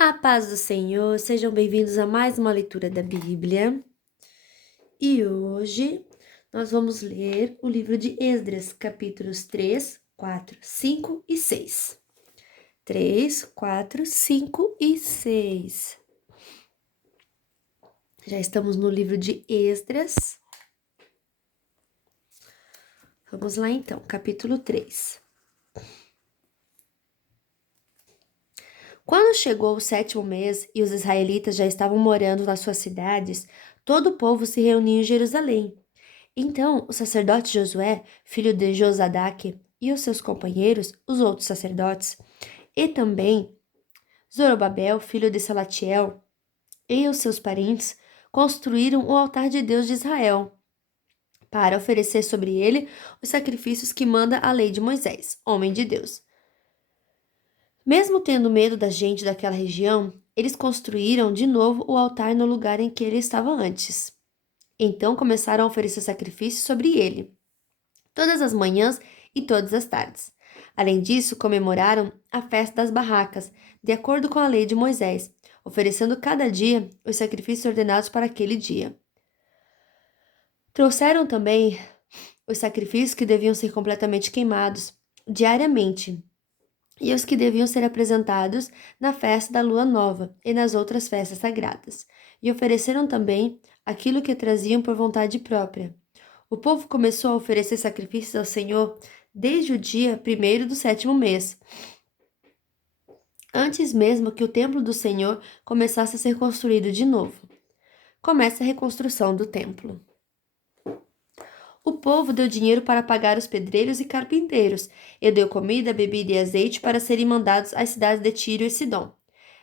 A paz do Senhor, sejam bem-vindos a mais uma leitura da Bíblia. E hoje nós vamos ler o livro de Esdras, capítulos 3, 4, 5 e 6. 3, 4, 5 e 6. Já estamos no livro de Esdras. Vamos lá então, capítulo 3. Quando chegou o 7º mês e os israelitas já estavam morando nas suas cidades, todo o povo se reuniu em Jerusalém. Então o sacerdote Josué, filho de Josadaque, e os seus companheiros, os outros sacerdotes, e também Zorobabel, filho de Salatiel, e os seus parentes, construíram o altar de Deus de Israel, para oferecer sobre ele os sacrifícios que manda a lei de Moisés, homem de Deus. Mesmo tendo medo da gente daquela região, eles construíram de novo o altar no lugar em que ele estava antes. Então começaram a oferecer sacrifícios sobre ele, todas as manhãs e todas as tardes. Além disso, comemoraram a festa das barracas, de acordo com a lei de Moisés, oferecendo cada dia os sacrifícios ordenados para aquele dia. Trouxeram também os sacrifícios que deviam ser completamente queimados diariamente, e os que deviam ser apresentados na festa da lua nova e nas outras festas sagradas, e ofereceram também aquilo que traziam por vontade própria. O povo começou a oferecer sacrifícios ao Senhor desde o dia 1º do 7º mês, antes mesmo que o templo do Senhor começasse a ser construído de novo. Começa a reconstrução do templo. O povo deu dinheiro para pagar os pedreiros e carpinteiros, e deu comida, bebida e azeite para serem mandados às cidades de Tiro e Sidom.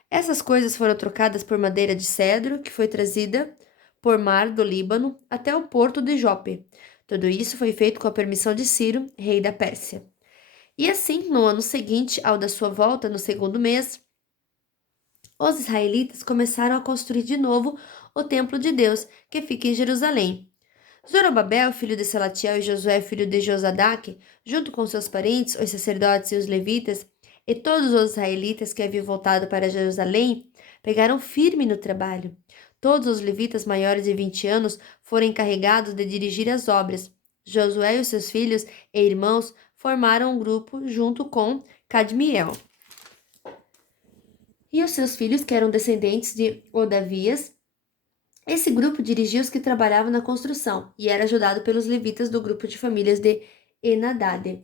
Essas coisas foram trocadas por madeira de cedro, que foi trazida por mar do Líbano até o porto de Jope. Tudo isso foi feito com a permissão de Ciro, rei da Pérsia. E assim, no ano seguinte ao da sua volta, no 2º mês, os israelitas começaram a construir de novo o templo de Deus, que fica em Jerusalém. Zorobabel, filho de Salatiel, e Josué, filho de Josadaque, junto com seus parentes, os sacerdotes e os levitas, e todos os israelitas que haviam voltado para Jerusalém, pegaram firme no trabalho. Todos os levitas maiores de 20 anos foram encarregados de dirigir as obras. Josué e os seus filhos e irmãos formaram um grupo junto com Cadmiel e os seus filhos, que eram descendentes de Odavias. Esse grupo dirigia os que trabalhavam na construção e era ajudado pelos levitas do grupo de famílias de Enadade.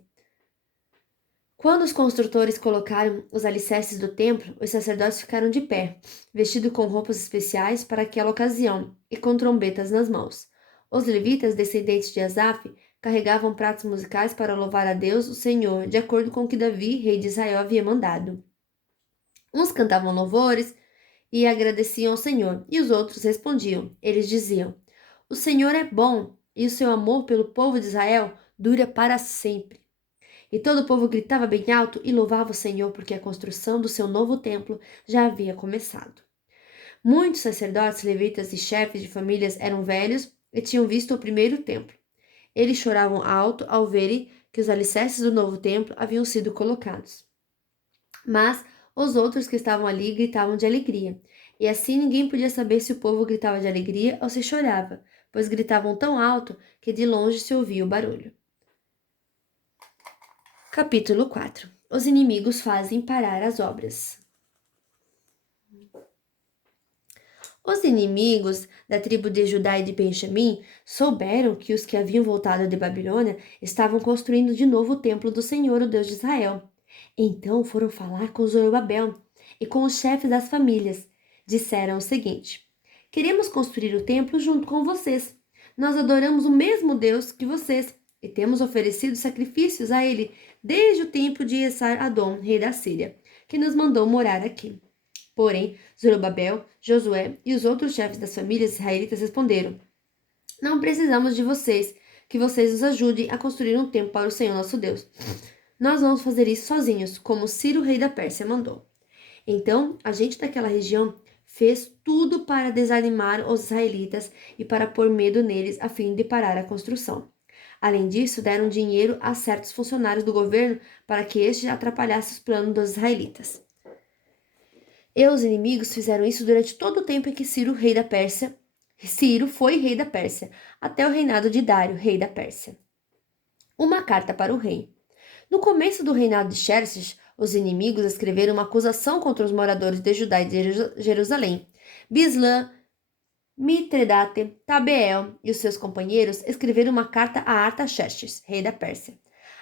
Quando os construtores colocaram os alicerces do templo, os sacerdotes ficaram de pé, vestidos com roupas especiais para aquela ocasião e com trombetas nas mãos. Os levitas, descendentes de Asaf, carregavam pratos musicais para louvar a Deus, o Senhor, de acordo com o que Davi, rei de Israel, havia mandado. Uns cantavam louvores e agradeciam ao Senhor, e os outros respondiam. Eles diziam: O Senhor é bom, e o seu amor pelo povo de Israel dura para sempre. E todo o povo gritava bem alto e louvava o Senhor, porque a construção do seu novo templo já havia começado. Muitos sacerdotes, levitas e chefes de famílias eram velhos e tinham visto o primeiro templo. Eles choravam alto ao verem que os alicerces do novo templo haviam sido colocados. Mas os outros que estavam ali gritavam de alegria. E assim ninguém podia saber se o povo gritava de alegria ou se chorava, pois gritavam tão alto que de longe se ouvia o barulho. Capítulo 4. Os inimigos fazem parar as obras. Os inimigos da tribo de Judá e de Benjamim souberam que os que haviam voltado de Babilônia estavam construindo de novo o templo do Senhor, o Deus de Israel. Então foram falar com Zorobabel e com os chefes das famílias. Disseram o seguinte: Queremos construir o templo junto com vocês. Nós adoramos o mesmo Deus que vocês e temos oferecido sacrifícios a ele desde o tempo de Esar-Adom, rei da Síria, que nos mandou morar aqui. Porém, Zorobabel, Josué e os outros chefes das famílias israelitas responderam: Não precisamos de vocês, que vocês nos ajudem a construir um templo para o Senhor nosso Deus. Nós vamos fazer isso sozinhos, como Ciro, rei da Pérsia, mandou. Então, a gente daquela região fez tudo para desanimar os israelitas e para pôr medo neles a fim de parar a construção. Além disso, deram dinheiro a certos funcionários do governo para que estes atrapalhassem os planos dos israelitas. E os inimigos fizeram isso durante todo o tempo em que Ciro foi rei da Pérsia, até o reinado de Dário, rei da Pérsia. Uma carta para o rei. No começo do reinado de Xerxes, os inimigos escreveram uma acusação contra os moradores de Judá e de Jerusalém. Bislã, Mitredate, Tabeel e os seus companheiros escreveram uma carta a Artaxerxes, rei da Pérsia.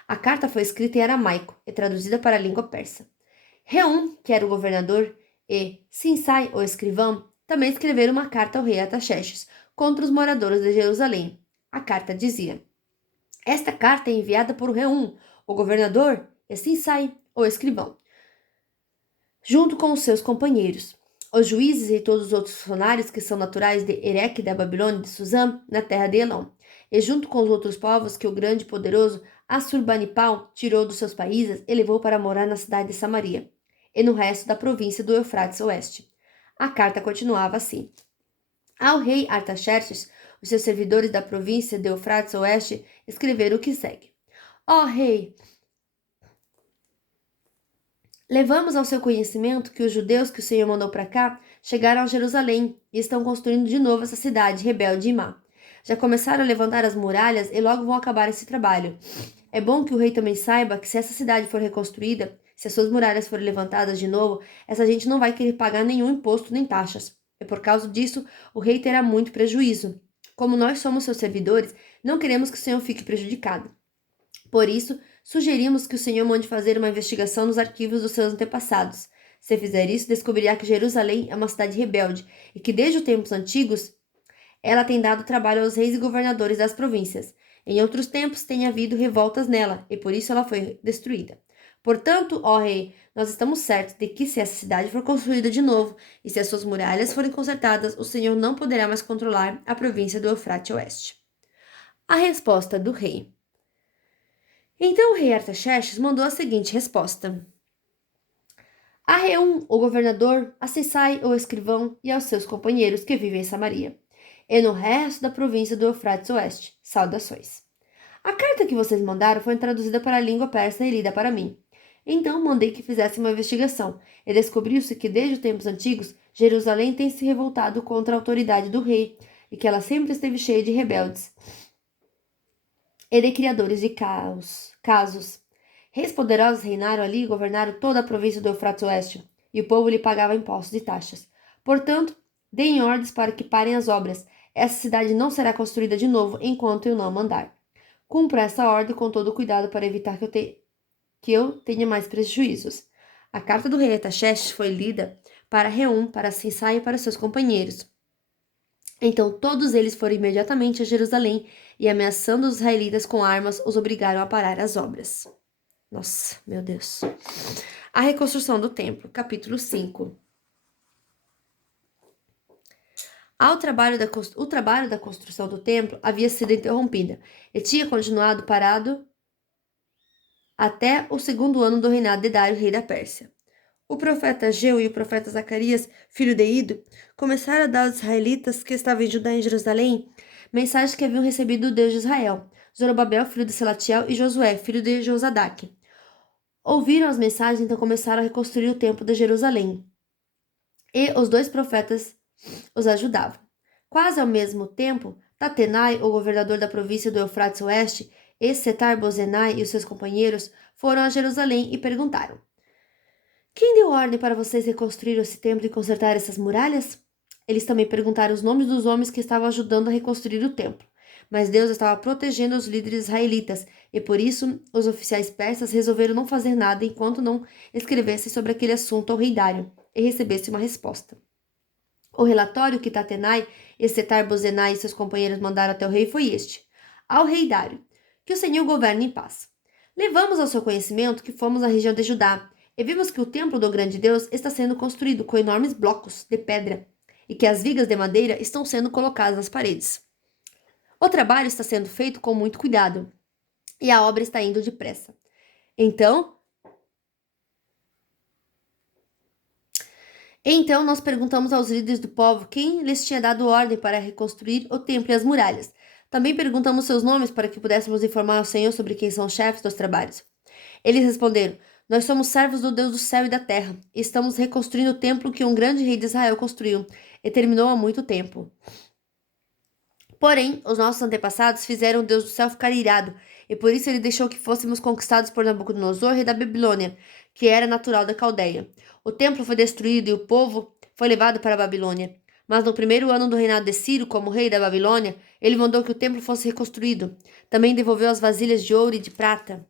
A carta foi escrita em aramaico e traduzida para a língua persa. Reum, que era o governador, e Sinsai, o escrivão, também escreveram uma carta ao rei Artaxerxes contra os moradores de Jerusalém. A carta dizia: Esta carta é enviada por Reum, o governador, e Sinsai, o escrivão, junto com os seus companheiros, os juízes e todos os outros funcionários que são naturais de Ereque da Babilônia de Suzã, na terra de Elão, e junto com os outros povos que o grande e poderoso Assurbanipal tirou dos seus países e levou para morar na cidade de Samaria, e no resto da província do Eufrates Oeste. A carta continuava assim: Ao rei Artaxerxes, os seus servidores da província de Eufrates Oeste escreveram o que segue: Ó rei, levamos ao seu conhecimento que os judeus que o Senhor mandou para cá chegaram a Jerusalém e estão construindo de novo essa cidade rebelde e má. Já começaram a levantar as muralhas e logo vão acabar esse trabalho. É bom que o rei também saiba que se essa cidade for reconstruída, se as suas muralhas forem levantadas de novo, essa gente não vai querer pagar nenhum imposto nem taxas. E por causa disso, o rei terá muito prejuízo. Como nós somos seus servidores, não queremos que o Senhor fique prejudicado. Por isso, sugerimos que o Senhor mande fazer uma investigação nos arquivos dos seus antepassados. Se fizer isso, descobrirá que Jerusalém é uma cidade rebelde e que, desde os tempos antigos, ela tem dado trabalho aos reis e governadores das províncias. Em outros tempos tem havido revoltas nela, e por isso ela foi destruída. Portanto, ó rei, nós estamos certos de que se essa cidade for construída de novo e se as suas muralhas forem consertadas, o Senhor não poderá mais controlar a província do Eufrate Oeste. A resposta do rei. Então o rei Artaxerxes mandou a seguinte resposta: A Reum, o governador, a Sesai, o escrivão, e aos seus companheiros que vivem em Samaria, e no resto da província do Eufrates Oeste, saudações. A carta que vocês mandaram foi traduzida para a língua persa e lida para mim. Então mandei que fizesse uma investigação, e descobriu-se que desde os tempos antigos, Jerusalém tem se revoltado contra a autoridade do rei, e que ela sempre esteve cheia de rebeldes e de criadores de casos. Reis poderosos reinaram ali e governaram toda a província do Eufrates Oeste, e o povo lhe pagava impostos e taxas. Portanto, deem ordens para que parem as obras. Essa cidade não será construída de novo enquanto eu não mandar. Cumpra essa ordem com todo cuidado para evitar que eu tenha mais prejuízos. A carta do rei Artaxerxes foi lida para Reum, para Sinsai e para seus companheiros. Então todos eles foram imediatamente a Jerusalém e, ameaçando os israelitas com armas, os obrigaram a parar as obras. Nossa, meu Deus. A reconstrução do templo, capítulo 5. O trabalho da construção do templo havia sido interrompido e tinha continuado parado até o segundo ano do reinado de Dário, rei da Pérsia. O profeta Ageu e o profeta Zacarias, filho de Ido, começaram a dar aos israelitas que estavam em Judá e em Jerusalém mensagens que haviam recebido do Deus de Israel, Zorobabel, filho de Selatiel, e Josué, filho de Josadaque. Ouviram as mensagens, então começaram a reconstruir o templo de Jerusalém. E os dois profetas os ajudavam. Quase ao mesmo tempo, Tatenai, o governador da província do Eufrates Oeste, e Setar-Bozenai e os seus companheiros foram a Jerusalém e perguntaram: Quem deu ordem para vocês reconstruir esse templo e consertar essas muralhas? Eles também perguntaram os nomes dos homens que estavam ajudando a reconstruir o templo. Mas Deus estava protegendo os líderes israelitas, e por isso os oficiais persas resolveram não fazer nada enquanto não escrevessem sobre aquele assunto ao rei Dário e recebessem uma resposta. O relatório que Tatenai, Setar-Bozenai e seus companheiros mandaram até o rei foi este: Ao rei Dário, que o Senhor governe em paz. Levamos ao seu conhecimento que fomos à região de Judá e vimos que o templo do grande Deus está sendo construído com enormes blocos de pedra e que as vigas de madeira estão sendo colocadas nas paredes. O trabalho está sendo feito com muito cuidado e a obra está indo depressa. Então nós perguntamos aos líderes do povo quem lhes tinha dado ordem para reconstruir o templo e as muralhas. Também perguntamos seus nomes para que pudéssemos informar ao Senhor sobre quem são os chefes dos trabalhos. Eles responderam: Nós somos servos do Deus do céu e da terra, e estamos reconstruindo o templo que um grande rei de Israel construiu e terminou há muito tempo. Porém, os nossos antepassados fizeram o Deus do céu ficar irado, e por isso ele deixou que fôssemos conquistados por Nabucodonosor, rei da Babilônia, que era natural da Caldeia. O templo foi destruído e o povo foi levado para a Babilônia. Mas no primeiro ano do reinado de Ciro, como rei da Babilônia, ele mandou que o templo fosse reconstruído. Também devolveu as vasilhas de ouro e de prata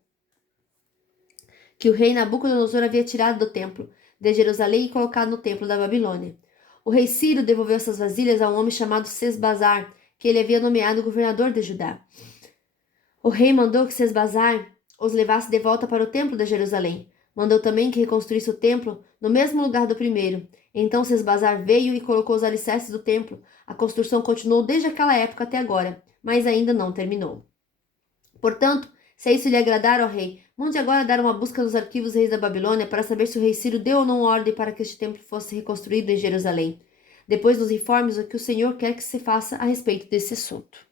que o rei Nabucodonosor havia tirado do templo de Jerusalém e colocado no templo da Babilônia. O rei Ciro devolveu essas vasilhas a um homem chamado Sesbazar, que ele havia nomeado governador de Judá. O rei mandou que Sesbazar os levasse de volta para o templo de Jerusalém. Mandou também que reconstruísse o templo no mesmo lugar do primeiro. Então Sesbazar veio e colocou os alicerces do templo. A construção continuou desde aquela época até agora, mas ainda não terminou. Portanto, se isso lhe agradar, ó rei, mande agora dar uma busca nos arquivos reis da Babilônia para saber se o rei Ciro deu ou não ordem para que este templo fosse reconstruído em Jerusalém. Depois nos informes o que o Senhor quer que se faça a respeito desse assunto.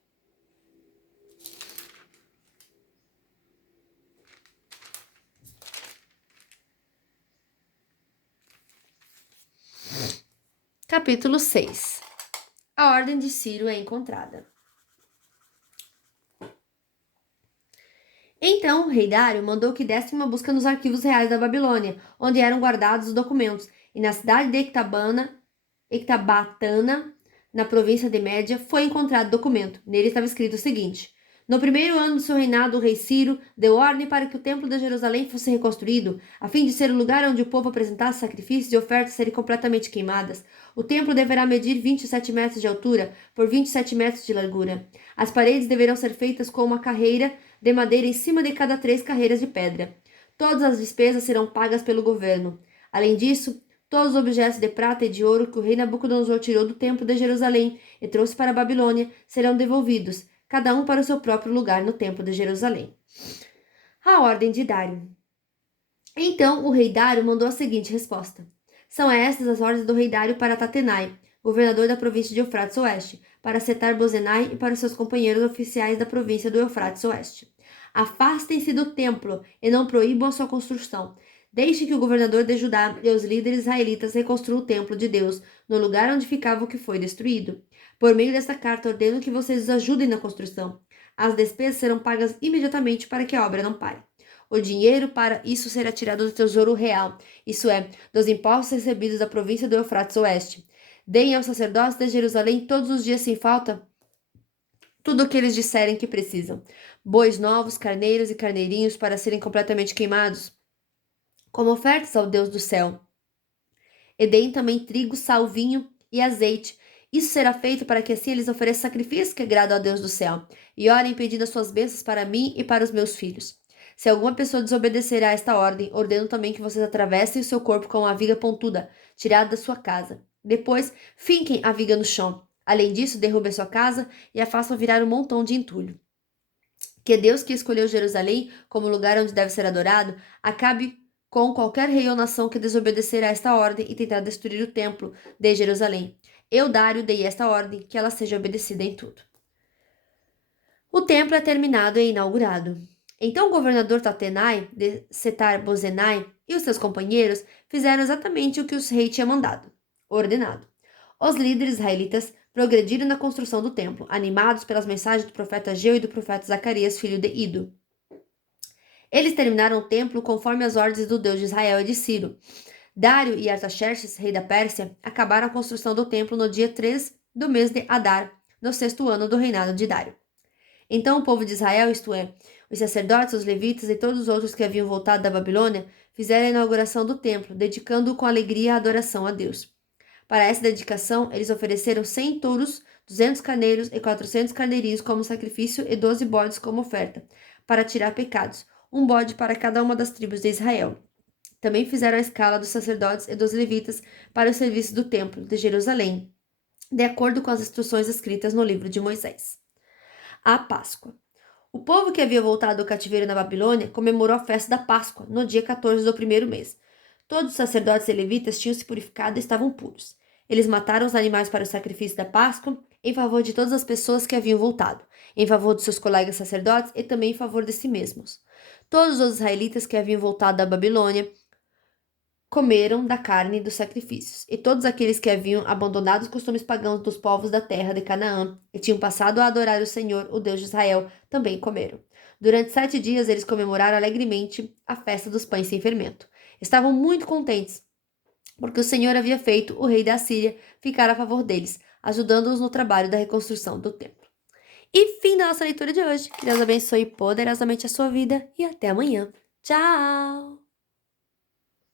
Capítulo 6. A ordem de Ciro é encontrada. Então o rei Dário mandou que desse uma busca nos arquivos reais da Babilônia, onde eram guardados os documentos, e na cidade de Ecbatana, na província de Média, foi encontrado documento. Nele estava escrito o seguinte: no primeiro ano do seu reinado, o rei Ciro deu ordem para que o templo de Jerusalém fosse reconstruído, a fim de ser o lugar onde o povo apresentasse sacrifícios e ofertas serem completamente queimadas. O templo deverá medir 27 metros de altura por 27 metros de largura. As paredes deverão ser feitas com uma carreira de madeira em cima de cada 3 carreiras de pedra. Todas as despesas serão pagas pelo governo. Além disso, todos os objetos de prata e de ouro que o rei Nabucodonosor tirou do templo de Jerusalém e trouxe para a Babilônia serão devolvidos, cada um para o seu próprio lugar no templo de Jerusalém. A ordem de Dário. Então o rei Dário mandou a seguinte resposta: são estas as ordens do rei Dário para Tatenai, governador da província de Eufrates Oeste, para Setar-Bozenai e para os seus companheiros oficiais da província do Eufrates Oeste. Afastem-se do templo e não proíbam a sua construção. Deixe que o governador de Judá e os líderes israelitas reconstruam o templo de Deus no lugar onde ficava o que foi destruído. Por meio desta carta, ordeno que vocês os ajudem na construção. As despesas serão pagas imediatamente para que a obra não pare. O dinheiro para isso será tirado do tesouro real, isso é, dos impostos recebidos da província do Eufrates Oeste. Deem aos sacerdotes de Jerusalém todos os dias sem falta tudo o que eles disserem que precisam: bois novos, carneiros e carneirinhos para serem completamente queimados, como ofertas ao Deus do céu. E deem também trigo, sal, vinho e azeite. Isso será feito para que assim eles ofereçam sacrifícios que agradam ao Deus do céu, e orem pedindo as suas bênçãos para mim e para os meus filhos. Se alguma pessoa desobedecer a esta ordem, ordeno também que vocês atravessem o seu corpo com uma viga pontuda, tirada da sua casa. Depois, finquem a viga no chão. Além disso, derrubem sua casa e a façam virar um montão de entulho. Que Deus, que escolheu Jerusalém como lugar onde deve ser adorado, acabe com qualquer rei ou nação que desobedecer a esta ordem e tentar destruir o templo de Jerusalém. Eu, Dário, dei esta ordem, que ela seja obedecida em tudo. O templo é terminado e inaugurado. Então o governador Tatenai, de Setar-Bozenai, e os seus companheiros fizeram exatamente o que o rei tinha ordenado. Os líderes israelitas progrediram na construção do templo, animados pelas mensagens do profeta Ageu e do profeta Zacarias, filho de Ido. Eles terminaram o templo conforme as ordens do Deus de Israel e de Ciro. Dário e Artaxerxes, rei da Pérsia, acabaram a construção do templo no dia 3 do mês de Adar, no 6º ano do reinado de Dário. Então o povo de Israel, isto é, os sacerdotes, os levitas e todos os outros que haviam voltado da Babilônia, fizeram a inauguração do templo, dedicando-o com alegria à adoração a Deus. Para essa dedicação, eles ofereceram 100 touros, 200 carneiros e 400 carneirinhos como sacrifício e 12 bodes como oferta, para tirar pecados, um bode para cada uma das tribos de Israel. Também fizeram a escala dos sacerdotes e dos levitas para o serviço do templo de Jerusalém, de acordo com as instruções escritas no livro de Moisés. A Páscoa. O povo que havia voltado do cativeiro na Babilônia comemorou a festa da Páscoa no dia 14 do primeiro mês. Todos os sacerdotes e levitas tinham se purificado e estavam puros. Eles mataram os animais para o sacrifício da Páscoa em favor de todas as pessoas que haviam voltado, em favor de seus colegas sacerdotes e também em favor de si mesmos. Todos os israelitas que haviam voltado da Babilônia comeram da carne dos sacrifícios, e todos aqueles que haviam abandonado os costumes pagãos dos povos da terra de Canaã e tinham passado a adorar o Senhor, o Deus de Israel, também comeram. Durante 7 dias eles comemoraram alegremente a festa dos pães sem fermento. Estavam muito contentes, porque o Senhor havia feito o rei da Síria ficar a favor deles, ajudando-os no trabalho da reconstrução do templo. E fim da nossa leitura de hoje. Que Deus abençoe poderosamente a sua vida e até amanhã. Tchau!